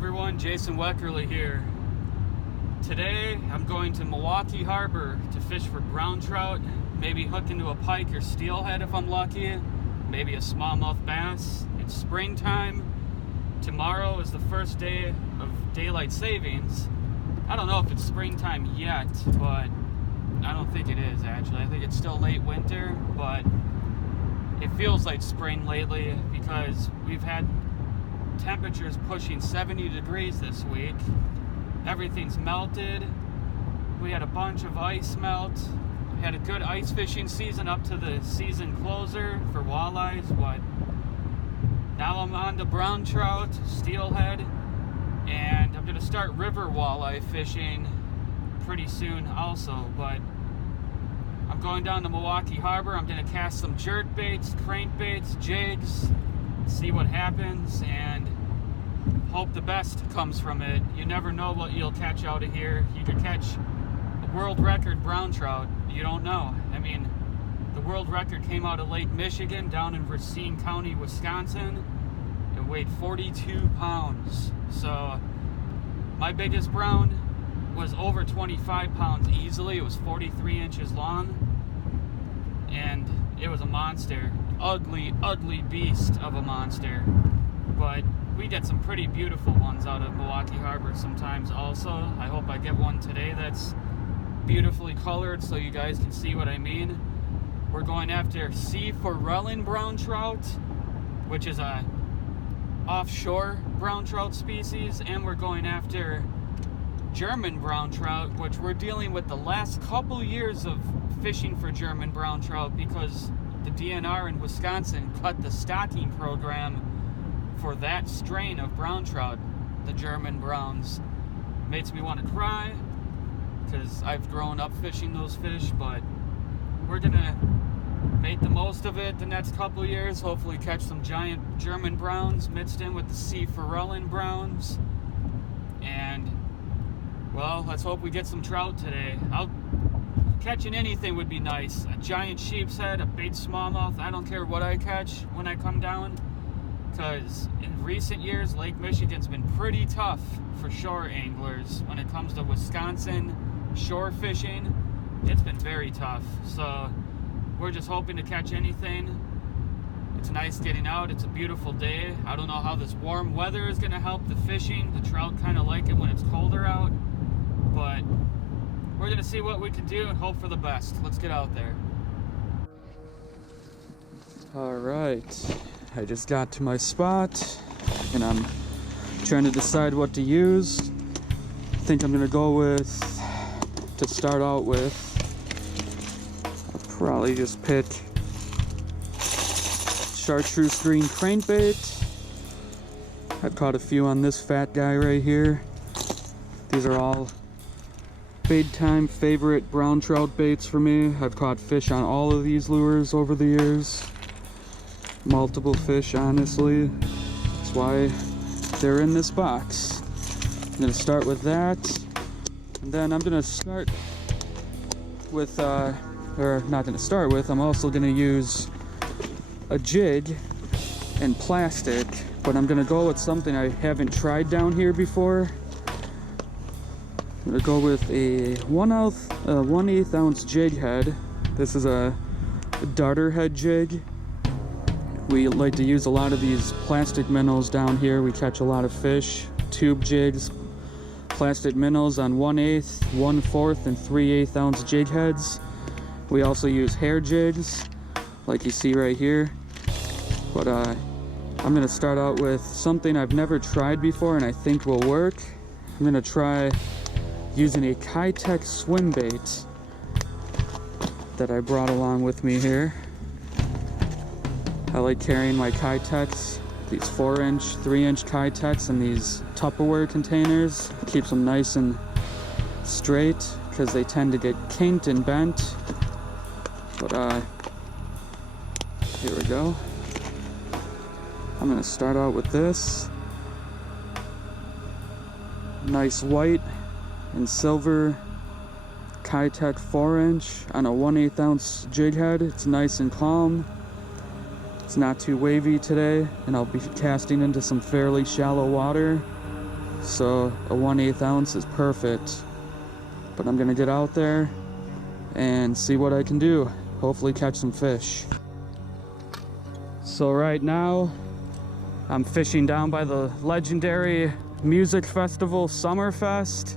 everyone, Jason Weckerle here. Today I'm going to Milwaukee Harbor to fish for brown trout, maybe hook into a pike or steelhead if I'm lucky, maybe a smallmouth bass. It's springtime. Tomorrow is the first day of daylight savings. I don't know if it's springtime yet, but I don't think it is actually. I think it's still late winter, but it feels like spring lately because we've had temperatures pushing 70 degrees this week. Everything's melted. We had a bunch of ice melt. We had a good ice fishing season up to the season closer for walleyes, but now I'm on to brown trout, steelhead, and I'm gonna start river walleye fishing pretty soon also. But I'm going down to Milwaukee Harbor. I'm gonna cast some jerk baits, crankbaits, jigs, see what happens, and hope the best comes from it. You never know what you'll catch out of here. You could catch a world record brown trout. You don't know. I mean, the world record came out of Lake Michigan down in Racine County, Wisconsin. It weighed 42 pounds. So my biggest brown was over 25 pounds easily. It was 43 inches long, and it was a monster. Ugly, ugly beast of a monster. But we get some pretty beautiful ones out of Milwaukee Harbor sometimes also. I hope I get one today that's beautifully colored so you guys can see what I mean. We're going after sea forellin brown trout, which is a offshore brown trout species, and we're going after German brown trout, which we're dealing with the last couple years of fishing for German brown trout because the DNR in Wisconsin cut the stocking program for that strain of brown trout, the German browns. Makes me want to cry because I've grown up fishing those fish, but we're gonna make the most of it the next couple years. Hopefully catch some giant German browns mixed in with the sea forellin browns, and well, let's hope we get some trout today. Catching anything would be nice. A giant sheep's head, a big smallmouth. I don't care what I catch when I come down, because in recent years Lake Michigan's been pretty tough for shore anglers. When it comes to Wisconsin shore fishing, it's been very tough. So we're just hoping to catch anything. It's nice getting out. It's a beautiful day. I don't know how this warm weather is going to help the fishing. The trout kind of like it when it's colder out, but we're going to see what we can do and hope for the best. Let's get out there. All right. I just got to my spot and I'm trying to decide what to use. I think I'm gonna go with, to start out with, I'll probably just pick chartreuse green crankbait. I've caught a few on this fat guy right here. These are all big time favorite brown trout baits for me. I've caught fish on all of these lures over the years. Multiple fish, honestly. That's why they're in this box. I'm gonna start with that, and then I'm gonna start with, or not gonna start with, I'm also gonna use a jig and plastic, but I'm gonna go with something I haven't tried down here before. I'm gonna go with a 1/8 ounce jig head. This is a darter head jig. We like to use a lot of these plastic minnows down here. We catch a lot of fish, tube jigs, plastic minnows on 1/8, 1/4, and 3/8 ounce jig heads. We also use hair jigs, like you see right here. But I'm gonna start out with something I've never tried before and I think will work. I'm gonna try using a Kitech swim bait that I brought along with me here. I like carrying my Kitechs, these 4-inch, 3-inch Kitechs in these Tupperware containers. Keeps them nice and straight because they tend to get kinked and bent. But here we go. I'm gonna start out with this. Nice white and silver Kitech 4-inch on a 1/8 ounce jig head. It's nice and calm. It's not too wavy today, and I'll be casting into some fairly shallow water. so a 1/8 ounce is perfect. But I'm gonna get out there and see what I can do. Hopefully catch some fish. So right now, I'm fishing down by the legendary music festival, Summerfest.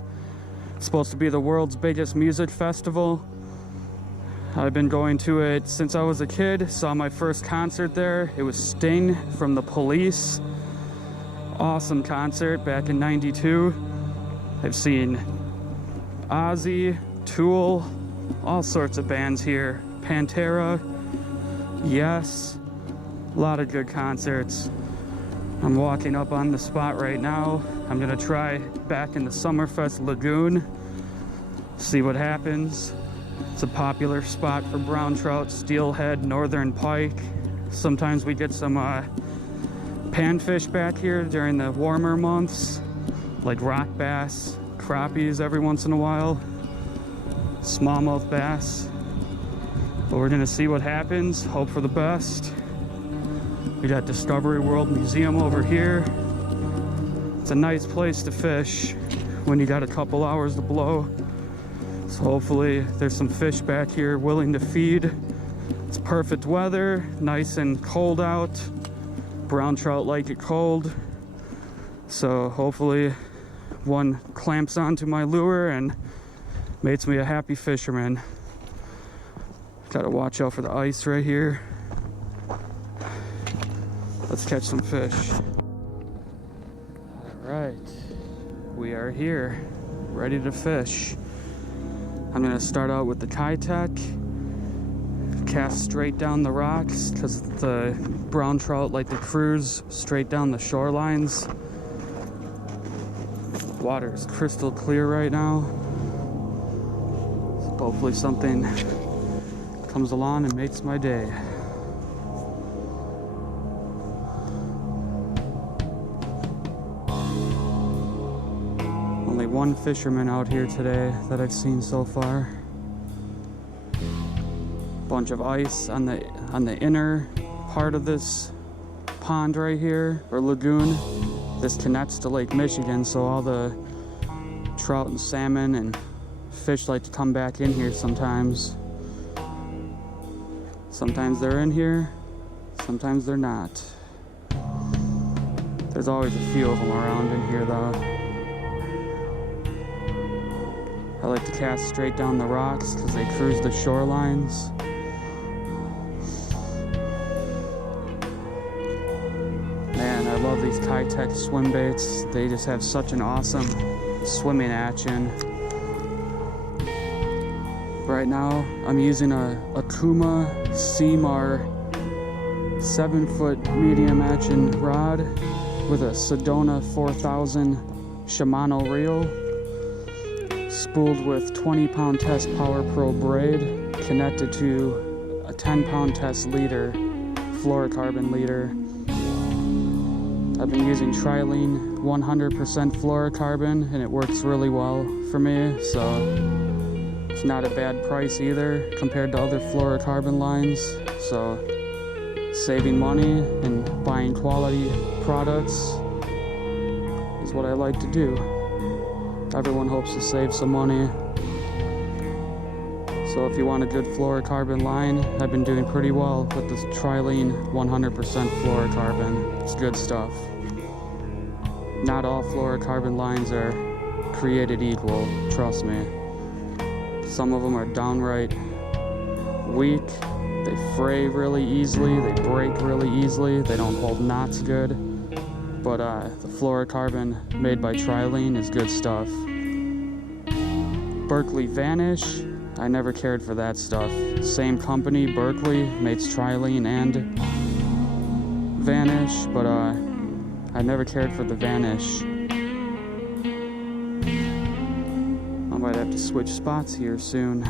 It's supposed to be the world's biggest music festival. I've been going to it since I was a kid. Saw my first concert there. It was Sting from The Police. Awesome concert back in '92. I've seen Ozzy, Tool, all sorts of bands here. Pantera, Yes, a lot of good concerts. I'm walking up on the spot right now. I'm gonna try back in the Summerfest Lagoon, see what happens. It's a popular spot for brown trout, steelhead, northern pike. Sometimes we get some panfish back here during the warmer months, like rock bass, crappies every once in a while, smallmouth bass. But we're gonna see what happens, hope for the best. We got Discovery World Museum over here. It's a nice place to fish when you got a couple hours to blow. So hopefully there's some fish back here willing to feed. It's perfect weather, nice and cold out. Brown trout like it cold. So hopefully one clamps onto my lure and makes me a happy fisherman. Gotta watch out for the ice right here. Let's catch some fish. All right, we are here, ready to fish. I'm gonna start out with the Kitech, cast straight down the rocks because the brown trout like to cruise straight down the shorelines. Water is crystal clear right now. So hopefully something comes along and makes my day. Only one fisherman out here today that I've seen so far. Bunch of ice on the inner part of this pond right here, or lagoon. This connects to Lake Michigan, so all the trout and salmon and fish like to come back in here sometimes. Sometimes they're in here, sometimes they're not. There's always a few of them around in here though. I like to cast straight down the rocks because they cruise the shorelines. Man, I love these Kitech swim baits. They just have such an awesome swimming action. Right now, I'm using a Akuma Seamar 7-foot medium action rod with a Sedona 4000 Shimano reel, spooled with 20-pound test Power Pro braid, connected to a 10-pound test leader, fluorocarbon leader. I've been using Trilene 100% fluorocarbon, and it works really well for me, so it's not a bad price either compared to other fluorocarbon lines. So saving money and buying quality products is what I like to do. Everyone hopes to save some money. So if you want a good fluorocarbon line, I've been doing pretty well with this Trilene 100% fluorocarbon. It's good stuff. Not all fluorocarbon lines are created equal, trust me. Some of them are downright weak. They fray really easily, they break really easily, they don't hold knots good. But the fluorocarbon made by Trilene is good stuff. Berkeley Vanish, I never cared for that stuff. Same company, Berkeley, makes Trilene and Vanish, but I never cared for the Vanish. I might have to switch spots here soon.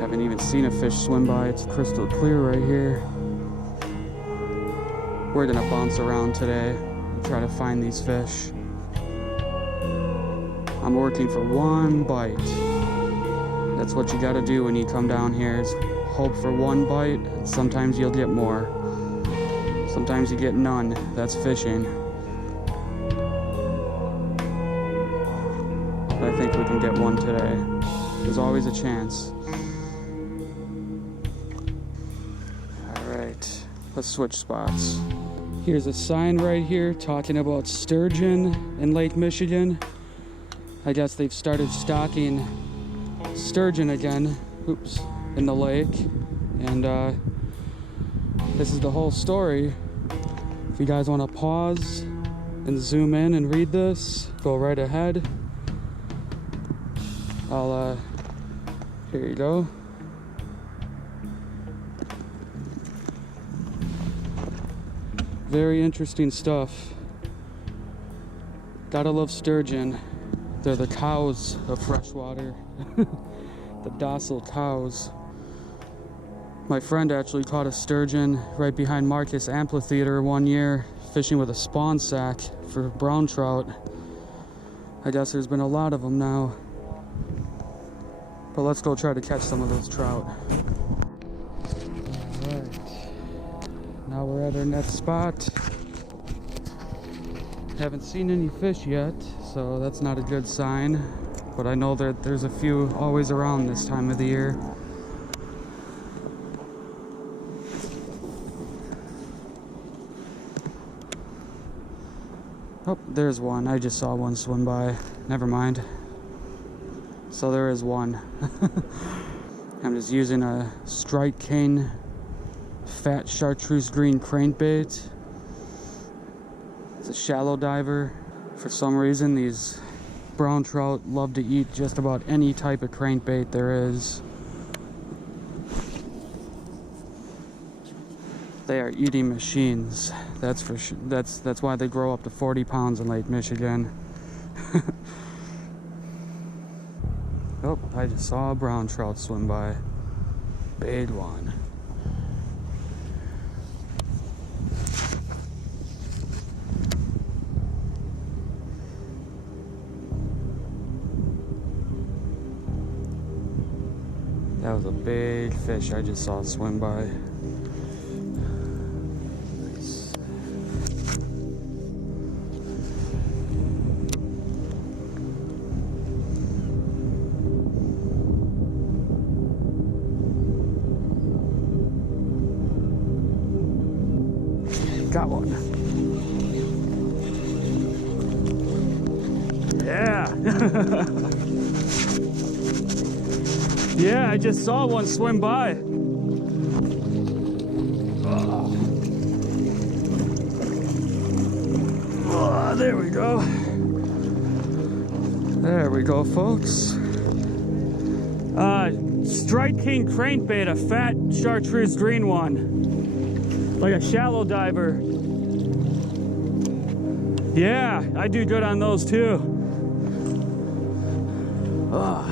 Haven't even seen a fish swim by. It's crystal clear right here. We're gonna bounce around today and try to find these fish. I'm working for one bite. That's what you gotta do when you come down here, is hope for one bite. Sometimes you'll get more. Sometimes you get none. That's fishing. But I think we can get one today. There's always a chance. Alright, let's switch spots. Here's a sign right here talking about sturgeon in Lake Michigan. I guess they've started stocking sturgeon again, in the lake. And this is the whole story. If you guys want to pause and zoom in and read this, go right ahead. Here you go. Very interesting stuff. Gotta love sturgeon. They're the cows of freshwater. The docile cows. My friend actually caught a sturgeon right behind Marcus Amphitheater one year, fishing with a spawn sack for brown trout. I guess there's been a lot of them now. But let's go try to catch some of those trout. Alright. Now we're at our next spot. Haven't seen any fish yet, so that's not a good sign. But I know that there's a few always around this time of the year. Oh, there's one. I just saw one swim by. Never mind. So there is one. I'm just using a strike cane fat chartreuse green crankbait. It's a shallow diver. For some reason, these brown trout love to eat just about any type of crankbait there is. They are eating machines. That's for sure. That's why they grow up to 40 pounds in Lake Michigan. Oh, I just saw a brown trout swim by. Big one. That was a big fish I just saw swim by. Nice. Got one. Yeah. Yeah, I just saw one swim by. Oh, there we go. There we go, folks. Strike king crankbait, a fat chartreuse green one. Like a shallow diver. Yeah, I do good on those too. Oh.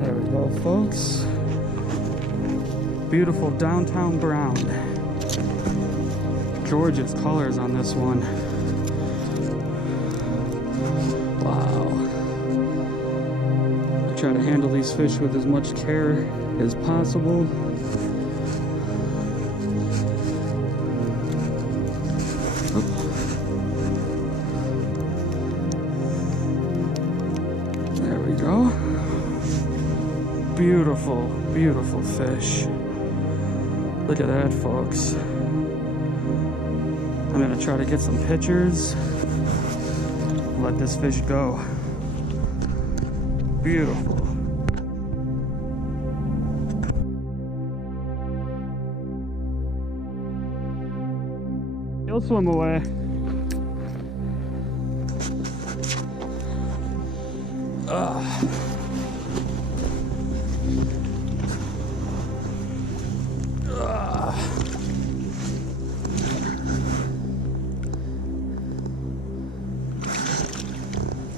There we go, folks. Beautiful downtown brown. Gorgeous colors on this one. Wow. I try to handle these fish with as much care as possible. There we go. Beautiful, beautiful fish. Look at that, folks. I'm gonna try to get some pictures. Let this fish go. Beautiful. He'll swim away.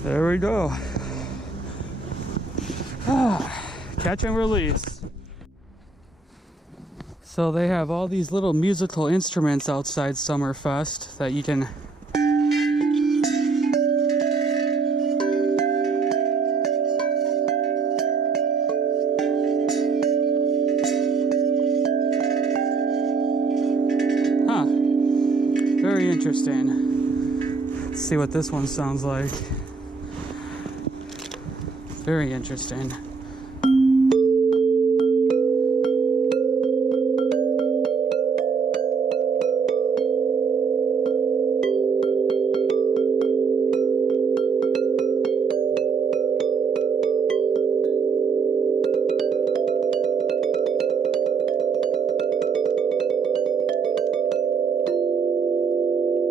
There we go. Catch and release. So they have all these little musical instruments outside Summerfest that you can Very interesting. Let's see what this one sounds like. Very interesting.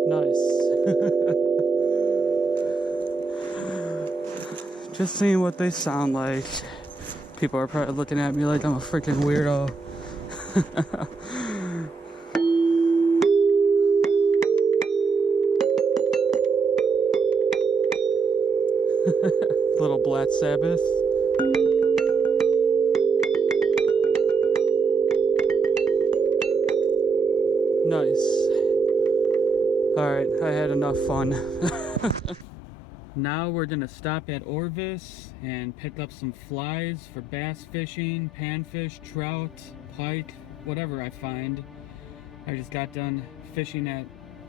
Nice. Just seeing what they sound like. People are probably looking at me like I'm a freaking weirdo. Little Black Sabbath. Nice. Alright, I had enough fun. Now we're gonna stop at Orvis and pick up some flies for bass fishing, panfish, trout, pike, whatever I find. I just got done fishing at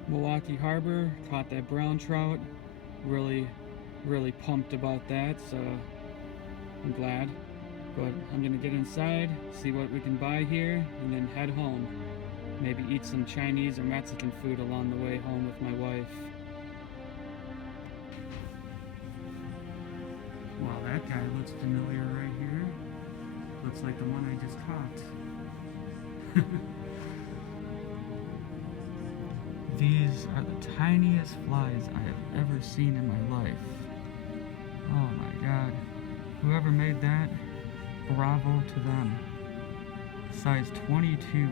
Milwaukee Harbor, caught that brown trout. Really pumped about that, so I'm glad. But I'm gonna get inside, see what we can buy here, and then head home. Maybe eat some Chinese or Mexican food along the way home with my wife. Wow, that guy looks familiar right here. Looks like the one I just caught. These are the tiniest flies I have ever seen in my life. Oh my god. Whoever made that, bravo to them. Size 22.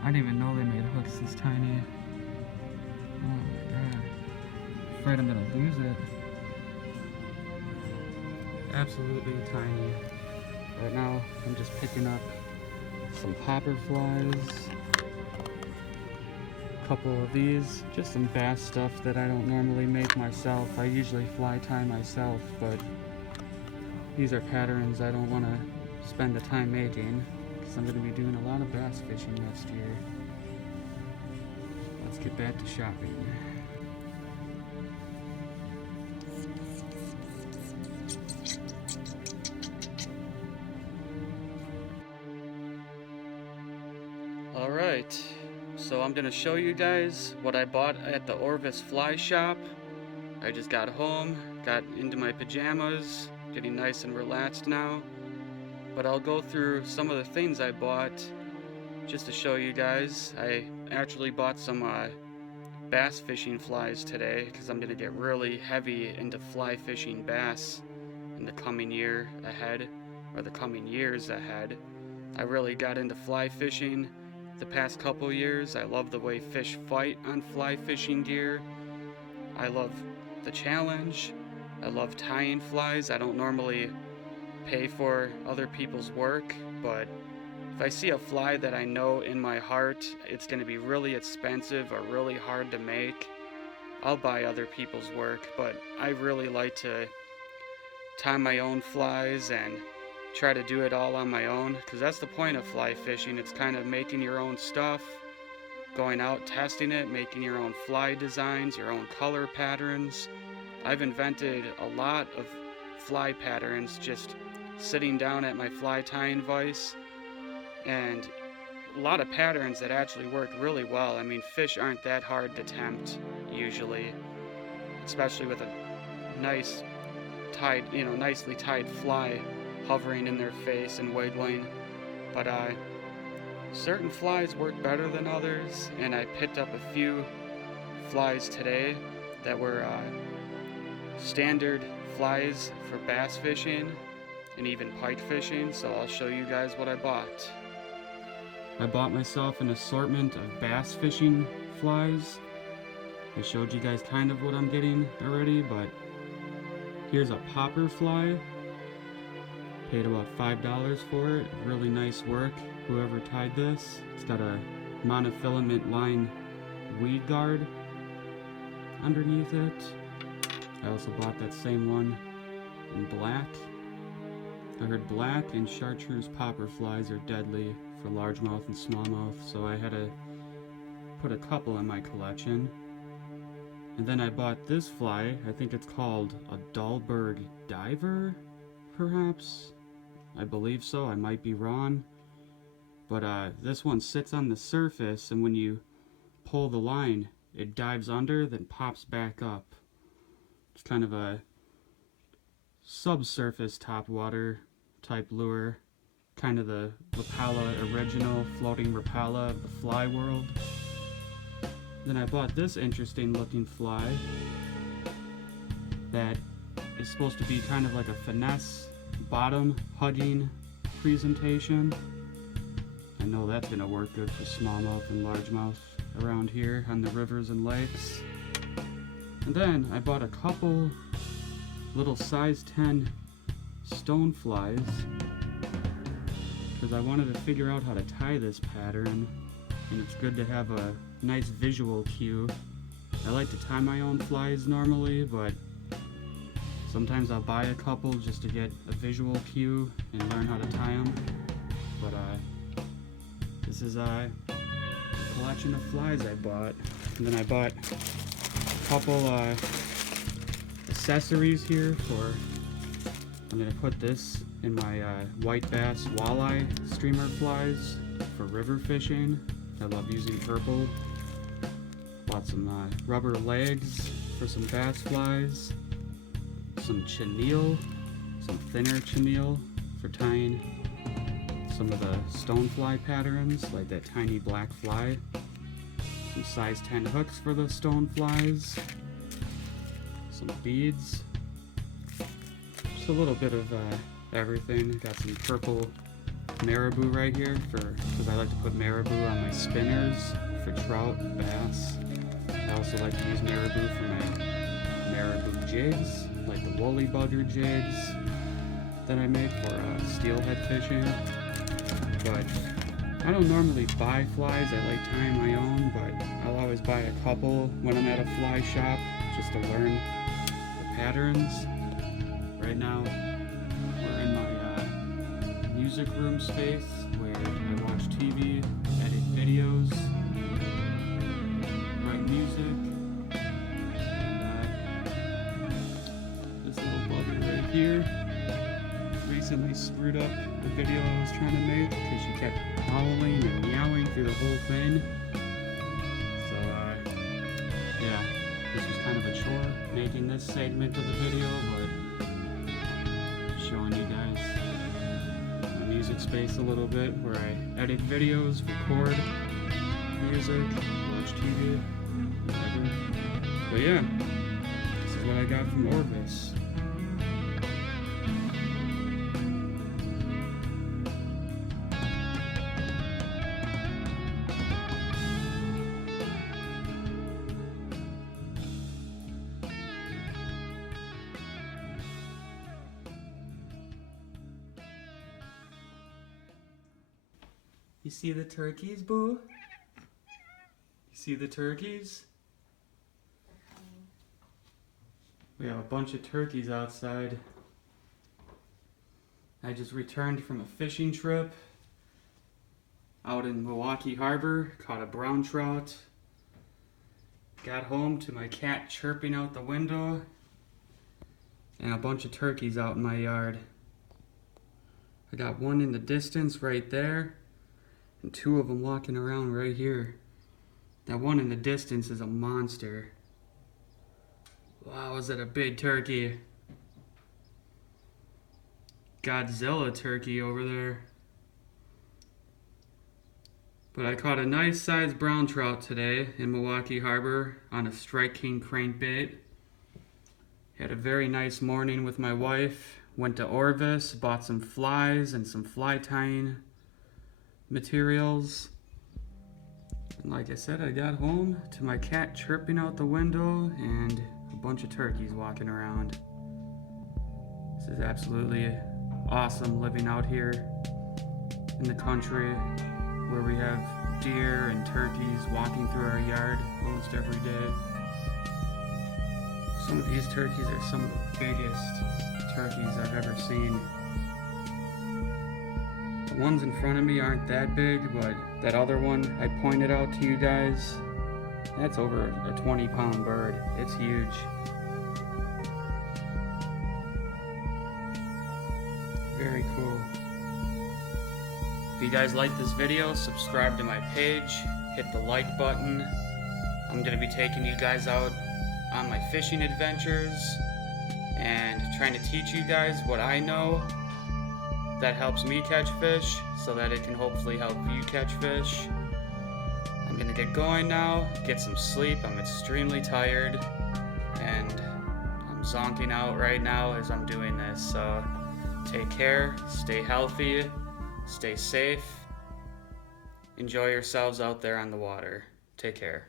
I didn't even know they made hooks this tiny. Oh my god. Afraid I'm gonna lose it. Absolutely tiny. Right now, I'm just picking up some popper flies. A couple of these. Just some bass stuff that I don't normally make myself. I usually fly tie myself, but these are patterns I don't want to spend the time making. I'm going to be doing a lot of bass fishing next year. Let's get back to shopping. Alright, so I'm going to show you guys what I bought at the Orvis fly shop. I just got home, got into my pajamas, getting nice and relaxed now. But I'll go through some of the things I bought just to show you guys. I actually bought some bass fishing flies today because I'm going to get really heavy into fly fishing bass in the coming year ahead, or the coming years ahead. I really got into fly fishing the past couple years. I love the way fish fight on fly fishing gear. I love the challenge. I love tying flies. I don't normally pay for other people's work, but if I see a fly that I know in my heart it's going to be really expensive or really hard to make, I'll buy other people's work. But I really like to tie my own flies and try to do it all on my own, because that's the point of fly fishing. It's kind of making your own stuff, going out testing it, making your own fly designs, your own color patterns. I've invented a lot of fly patterns just sitting down at my fly tying vise, and a lot of patterns that actually work really well. I mean, fish aren't that hard to tempt usually, especially with a nice tied, nicely tied fly hovering in their face and wiggling. But certain flies work better than others, and I picked up a few flies today that were standard flies for bass fishing and even pike fishing, so I'll show you guys what I bought. I bought myself an assortment of bass fishing flies. I showed you guys kind of what I'm getting already, but here's a popper fly. Paid about $5 for it. Really nice work, whoever tied this. It's got a monofilament line weed guard underneath it. I also bought that same one in black. I heard black and chartreuse popper flies are deadly for largemouth and smallmouth, so I had to put a couple in my collection. And then I bought this fly. I think it's called a Dahlberg Diver, perhaps? I believe so, I might be wrong. But this one sits on the surface, and when you pull the line, it dives under, then pops back up. It's kind of a subsurface topwater type lure. Kind of the Rapala original floating Rapala of the fly world. Then I bought this interesting looking fly that is supposed to be kind of like a finesse bottom hugging presentation. I know that's going to work good for smallmouth and largemouth around here on the rivers and lakes. And then I bought a couple little size 10 stone flies because I wanted to figure out how to tie this pattern, and it's good to have a nice visual cue. I like to tie my own flies normally, but sometimes I'll buy a couple just to get a visual cue and learn how to tie them. But this is a collection of flies I bought. And then I bought a couple accessories here for, I'm gonna put this in my white bass walleye streamer flies for river fishing. I love using purple. Bought some rubber legs for some bass flies. Some chenille, some thinner chenille for tying some of the stonefly patterns, like that tiny black fly. Some size 10 hooks for the stoneflies. Some beads. Just a little bit of everything. Got some purple marabou right here because I like to put marabou on my spinners for trout and bass. I also like to use marabou for my marabou jigs, like the woolly bugger jigs that I make for steelhead fishing. But I don't normally buy flies. I like tying my own, but I'll always buy a couple when I'm at a fly shop just to learn the patterns. Right now we're in my music room space where I watch TV, edit videos, write music. This little bugger right here recently screwed up the video I was trying to make because she kept howling and meowing through the whole thing. So yeah, this was kind of a chore making this segment of the video, but showing you guys my music space a little bit where I edit videos, record music, watch TV, whatever. But yeah, this is what I got from Orvis. You see the turkeys, boo? You see the turkeys? We have a bunch of turkeys outside. I just returned from a fishing trip out in Milwaukee Harbor, caught a brown trout. Got home to my cat chirping out the window and a bunch of turkeys out in my yard. I got one in the distance right there and two of them walking around right here. That one in the distance is a monster. Wow, is that a big turkey? Godzilla turkey over there. But I caught a nice sized brown trout today in Milwaukee Harbor on a Strike King crankbait. Had a very nice morning with my wife. Went to Orvis, bought some flies and some fly tying materials. And like I said, I got home to my cat chirping out the window and a bunch of turkeys walking around. This is absolutely awesome living out here in the country where we have deer and turkeys walking through our yard almost every day. Some of these turkeys are some of the biggest turkeys I've ever seen. The ones in front of me aren't that big, but that other one I pointed out to you guys That's over a 20-pound bird. It's huge. Very cool. If you guys like this video, subscribe to my page, hit the like button. I'm going to be taking you guys out on my fishing adventures and trying to teach you guys what I know that helps me catch fish so that it can hopefully help you catch fish. I'm going to get going now, get some sleep. I'm extremely tired and I'm zonking out right now as I'm doing this. So take care, stay healthy, stay safe, enjoy yourselves out there on the water. Take care.